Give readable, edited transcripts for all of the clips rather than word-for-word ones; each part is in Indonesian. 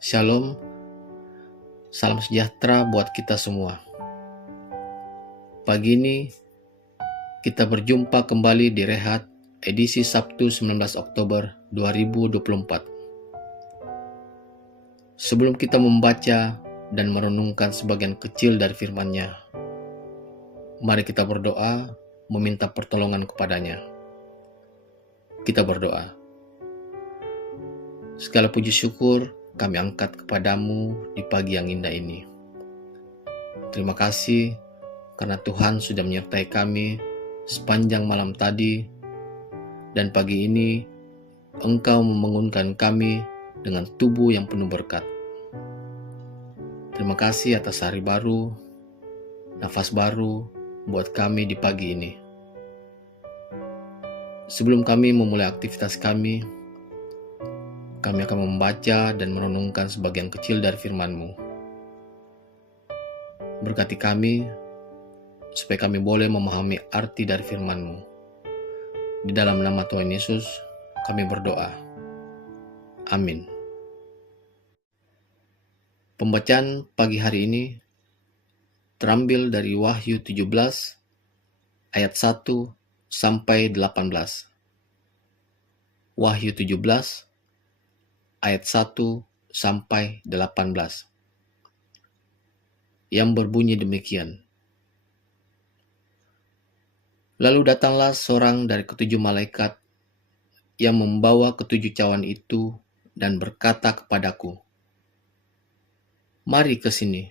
Shalom, salam sejahtera buat kita semua. Pagi ini kita berjumpa kembali di Rehat edisi Sabtu 19 Oktober 2024. Sebelum kita membaca dan merenungkan sebagian kecil dari firman-Nya, mari kita berdoa meminta pertolongan kepadanya. Kita berdoa. Segala puji syukur kami angkat kepadamu di pagi yang indah ini. Terima kasih karena Tuhan sudah menyertai kami sepanjang malam tadi, dan pagi ini Engkau membangunkan kami dengan tubuh yang penuh berkat. Terima kasih atas hari baru, nafas baru buat kami di pagi ini. Sebelum kami memulai aktivitas kami akan membaca dan merenungkan sebagian kecil dari firman-Mu. Berkati kami, supaya kami boleh memahami arti dari firman-Mu. Di dalam nama Tuhan Yesus, kami berdoa. Amin. Pembacaan pagi hari ini terambil dari Wahyu 17, ayat 1 sampai 18. Wahyu 17, ayat 1 sampai 18. Yang berbunyi demikian. Lalu datanglah seorang dari ketujuh malaikat yang membawa ketujuh cawan itu dan berkata kepadaku, "Mari ke sini.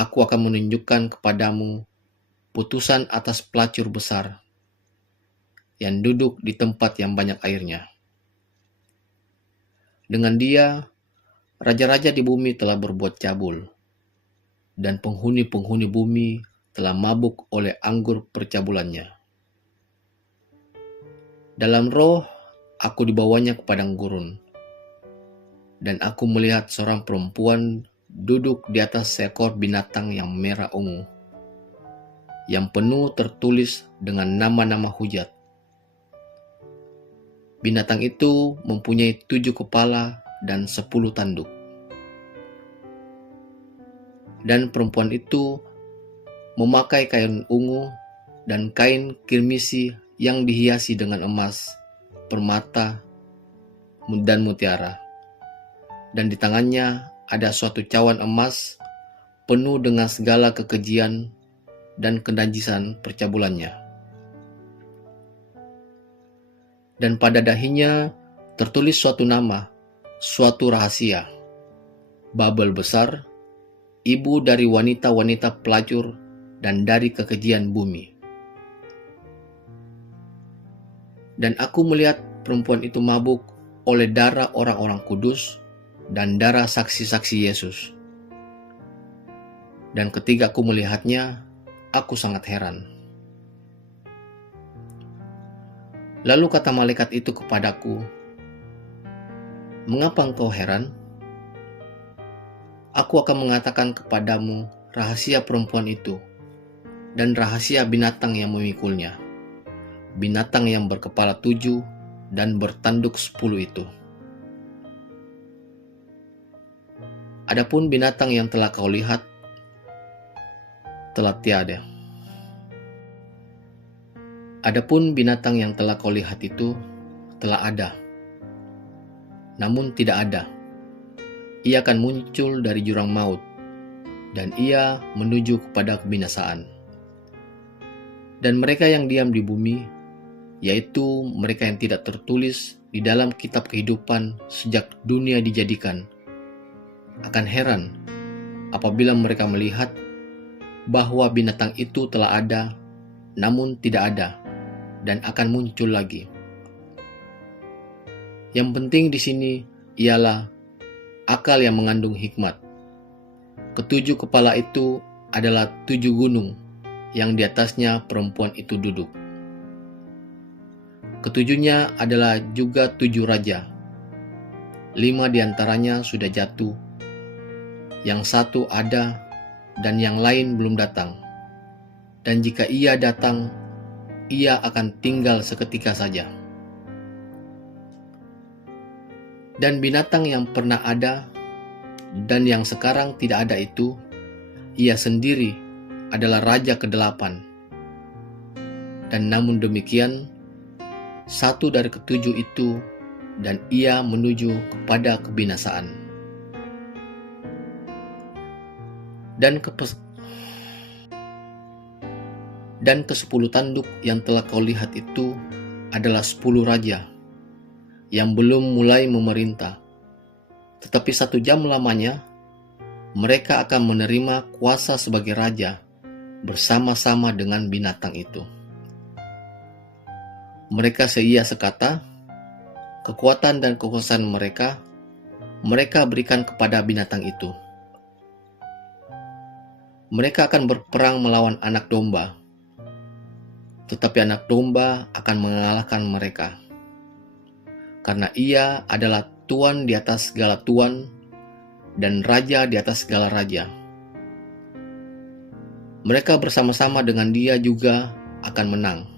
Aku akan menunjukkan kepadamu putusan atas pelacur besar yang duduk di tempat yang banyak airnya. Dengan dia, raja-raja di bumi telah berbuat cabul, dan penghuni-penghuni bumi telah mabuk oleh anggur percabulannya. Dalam roh, aku dibawanya ke padang gurun, dan aku melihat seorang perempuan duduk di atas seekor binatang yang merah ungu, yang penuh tertulis dengan nama-nama hujat. Binatang itu mempunyai 7 kepala dan 10 tanduk. Dan perempuan itu memakai kain ungu dan kain kirmisi yang dihiasi dengan emas, permata, dan mutiara. Dan di tangannya ada suatu cawan emas penuh dengan segala kekejian dan kenajisan percabulannya. Dan pada dahinya tertulis suatu nama, suatu rahasia, Babel besar, ibu dari wanita-wanita pelacur dan dari kekejian bumi. Dan aku melihat perempuan itu mabuk oleh darah orang-orang kudus dan darah saksi-saksi Yesus. Dan ketika aku melihatnya, aku sangat heran. Lalu kata malaikat itu kepadaku, "Mengapa engkau heran? Aku akan mengatakan kepadamu rahasia perempuan itu dan rahasia binatang yang memikulnya, binatang yang berkepala 7 dan bertanduk 10 itu. Adapun binatang yang telah kau lihat telah tiada. Adapun binatang yang telah kau lihat itu telah ada, namun tidak ada. Ia akan muncul dari jurang maut, dan ia menuju kepada kebinasaan. Dan mereka yang diam di bumi, yaitu mereka yang tidak tertulis di dalam kitab kehidupan sejak dunia dijadikan, akan heran apabila mereka melihat bahwa binatang itu telah ada, namun tidak ada, dan akan muncul lagi. Yang penting di sini ialah akal yang mengandung hikmat. Ketujuh kepala itu adalah 7 gunung yang di atasnya perempuan itu duduk. Ketujuhnya adalah juga 7 raja. 5 diantaranya sudah jatuh, yang satu ada, dan yang lain belum datang. Dan jika ia datang, ia akan tinggal seketika saja. Dan binatang yang pernah ada dan yang sekarang tidak ada itu, ia sendiri adalah raja ke-8. Dan namun demikian, satu dari ketujuh itu dan ia menuju kepada kebinasaan. Dan ke-10 tanduk yang telah kau lihat itu adalah 10 raja yang belum mulai memerintah. Tetapi 1 jam lamanya mereka akan menerima kuasa sebagai raja bersama-sama dengan binatang itu. Mereka seia sekata, kekuatan dan kekuasaan mereka berikan kepada binatang itu. Mereka akan berperang melawan anak domba, tetapi anak domba akan mengalahkan mereka. Karena ia adalah Tuan di atas segala tuan dan Raja di atas segala raja. Mereka bersama-sama dengan dia juga akan menang,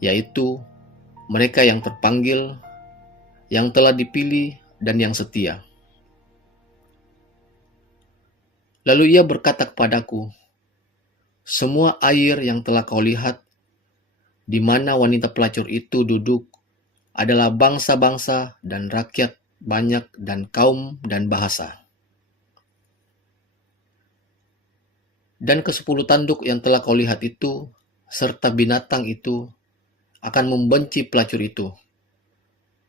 yaitu mereka yang terpanggil, yang telah dipilih, dan yang setia. Lalu ia berkata kepadaku, semua air yang telah kau lihat, di mana wanita pelacur itu duduk, adalah bangsa-bangsa dan rakyat banyak dan kaum dan bahasa. Dan ke-10 tanduk yang telah kau lihat itu, serta binatang itu, akan membenci pelacur itu,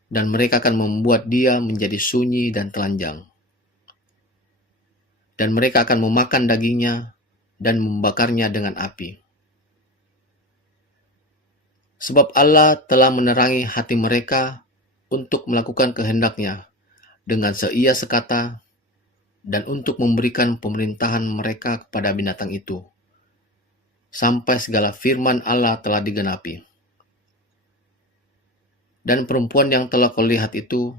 dan mereka akan membuat dia menjadi sunyi dan telanjang. Dan mereka akan memakan dagingnya dan membakarnya dengan api. Sebab Allah telah menerangi hati mereka untuk melakukan kehendaknya dengan seia sekata dan untuk memberikan pemerintahan mereka kepada binatang itu, sampai segala firman Allah telah digenapi. Dan perempuan yang telah kau lihat itu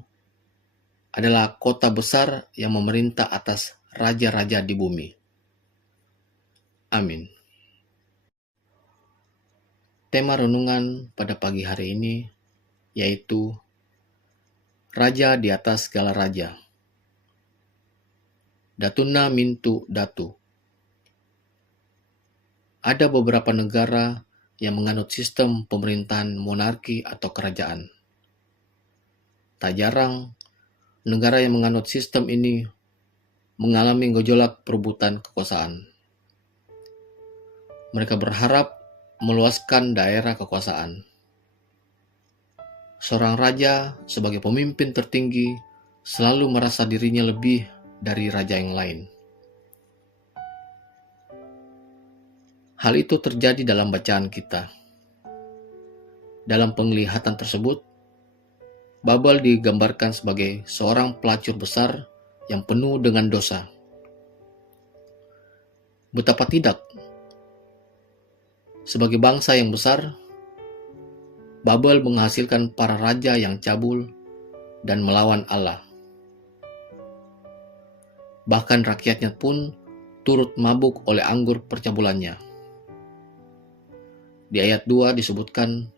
adalah kota besar yang memerintah atas raja-raja di bumi. Amin. Tema renungan pada pagi hari ini yaitu Raja di atas segala raja. Datuna mintu datu. Ada beberapa negara yang menganut sistem pemerintahan monarki atau kerajaan. Tak jarang, negara yang menganut sistem ini mengalami gejolak perebutan kekuasaan. Mereka berharap meluaskan daerah kekuasaan. Seorang raja sebagai pemimpin tertinggi selalu merasa dirinya lebih dari raja yang lain. Hal itu terjadi dalam bacaan kita. Dalam penglihatan tersebut, Babel digambarkan sebagai seorang pelacur besar yang penuh dengan dosa. Betapa tidak? Sebagai bangsa yang besar, Babel menghasilkan para raja yang cabul dan melawan Allah. Bahkan rakyatnya pun turut mabuk oleh anggur percabulannya. Di ayat 2 disebutkan,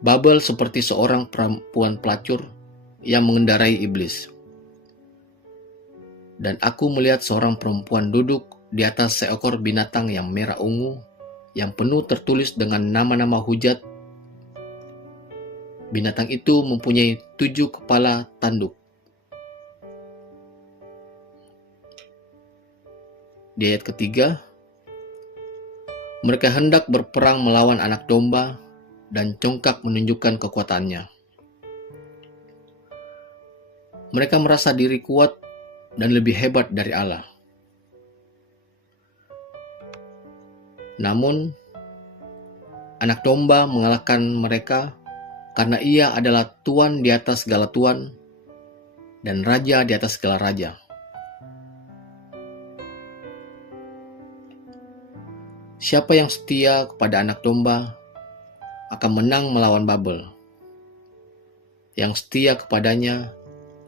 Babel seperti seorang perempuan pelacur yang mengendarai iblis. Dan aku melihat seorang perempuan duduk di atas seekor binatang yang merah ungu, yang penuh tertulis dengan nama-nama hujat. Binatang itu mempunyai 7 kepala tanduk. Di ayat ketiga, mereka hendak berperang melawan anak domba dan congkak menunjukkan kekuatannya. Mereka merasa diri kuat dan lebih hebat dari Allah. Namun, anak domba mengalahkan mereka karena ia adalah Tuan di atas segala tuan dan Raja di atas segala raja. Siapa yang setia kepada anak domba akan menang melawan Babel. Yang setia kepadanya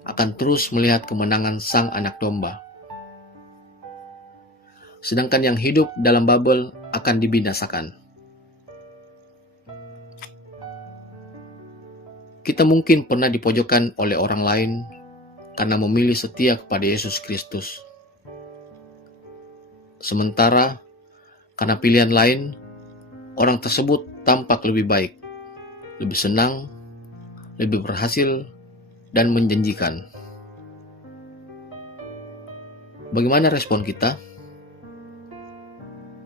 akan terus melihat kemenangan sang anak domba. Sedangkan yang hidup dalam Babel akan dibinasakan. Kita mungkin pernah dipojokkan oleh orang lain karena memilih setia kepada Yesus Kristus. Sementara karena pilihan lain, orang tersebut tampak lebih baik, lebih senang, lebih berhasil, dan menjanjikan. Bagaimana respon kita?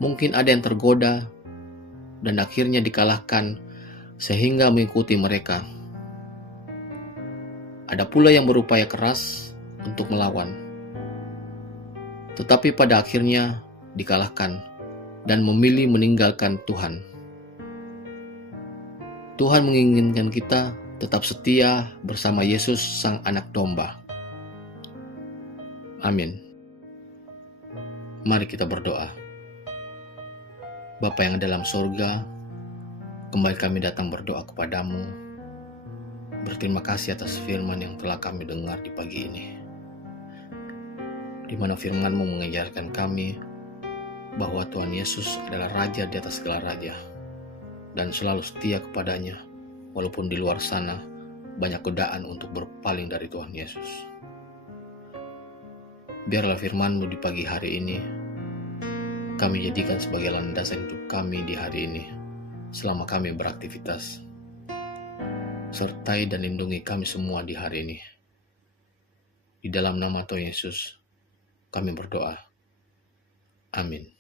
Mungkin ada yang tergoda dan akhirnya dikalahkan sehingga mengikuti mereka. Ada pula yang berupaya keras untuk melawan, tetapi pada akhirnya dikalahkan dan memilih meninggalkan Tuhan. Tuhan menginginkan kita tetap setia bersama Yesus Sang Anak Domba. Amin. Mari kita berdoa. Bapa yang dalam surga, kembali kami datang berdoa kepadamu. Berterima kasih atas firman yang telah kami dengar di pagi ini, di mana firman-Mu mengajarkan kami bahwa Tuhan Yesus adalah Raja di atas segala raja, dan selalu setia kepadanya, walaupun di luar sana banyak godaan untuk berpaling dari Tuhan Yesus. Biarlah firman-Mu di pagi hari ini kami jadikan sebagai landasan hidup kami di hari ini, selama kami beraktivitas. Sertai dan lindungi kami semua di hari ini. Di dalam nama Tuhan Yesus, kami berdoa. Amin.